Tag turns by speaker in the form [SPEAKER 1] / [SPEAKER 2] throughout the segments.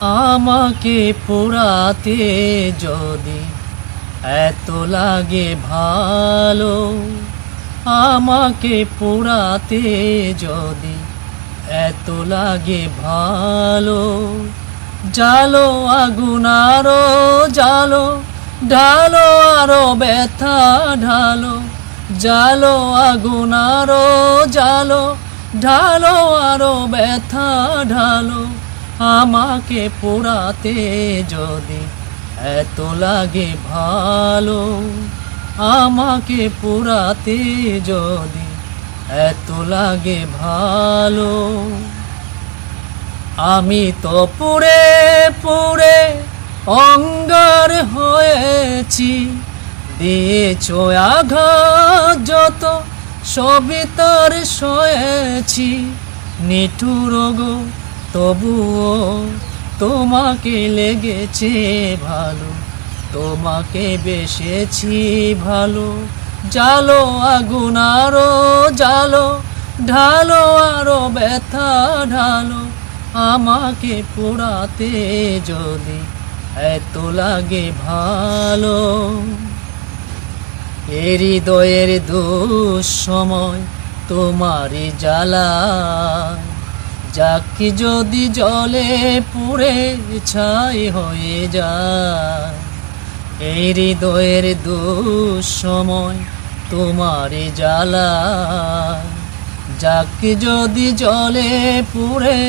[SPEAKER 1] আমাকে পোড়াতে যদি এত লাগে ভালো, আমাকে পোড়াতে যদি এত লাগে ভালো। জালো আগুন আরও জালো, ঢালো আরও ব্যথা ঢালো। জালো আগুন আরও জালো, ঢালো আরও ব্যথা ঢালো। আমাকে পোড়াতে যদি এত লাগে ভালো, আমাকে পোড়াতে যদি এত লাগে ভালো। আমি তো পুড়ে পুড়ে অঙ্গার হয়েছি, দিয়েছ আঘাত যত, সবই তার সয়েছি। নিঠুর গো তবুও তোমাকে লেগেছে ভালো, তোমাকে বেসেছি ভালো। জালো আগুন আরও জালো, ঢালো আরও ব্যথা ঢালো। আমাকে পোড়াতে যদি এত লাগে ভালো। হৃদয়ের দুঃসময় তোমারই জ্বালা। যাকে যদি জলে পুড়ে ছাই হয়ে যায়, এই হৃদয়ের দুঃসময় তোমারই জ্বালা। যাকে যদি জলে পুড়ে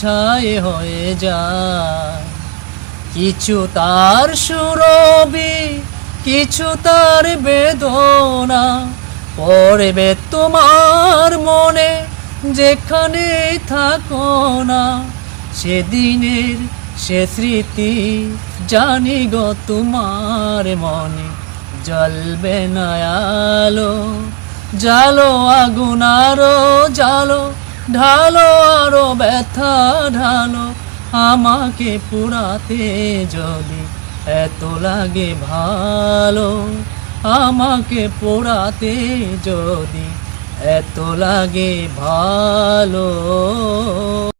[SPEAKER 1] ছাই হয়ে যায়, কিছু তার সুরবি কিছু তার বেদনা পড়বে তোমার মনে। যেখানে থাকো না, সেদিনের সে স্মৃতি জানি গো তোমার মনে। জ্বলবে না আলো জালো আগুন আরও জালো ঢালো আরও ব্যথা ঢালো, আমাকে পুরাতে যদি এত লাগে ভালো, আমাকে পোড়াতে যদি এত লাগে ভালো।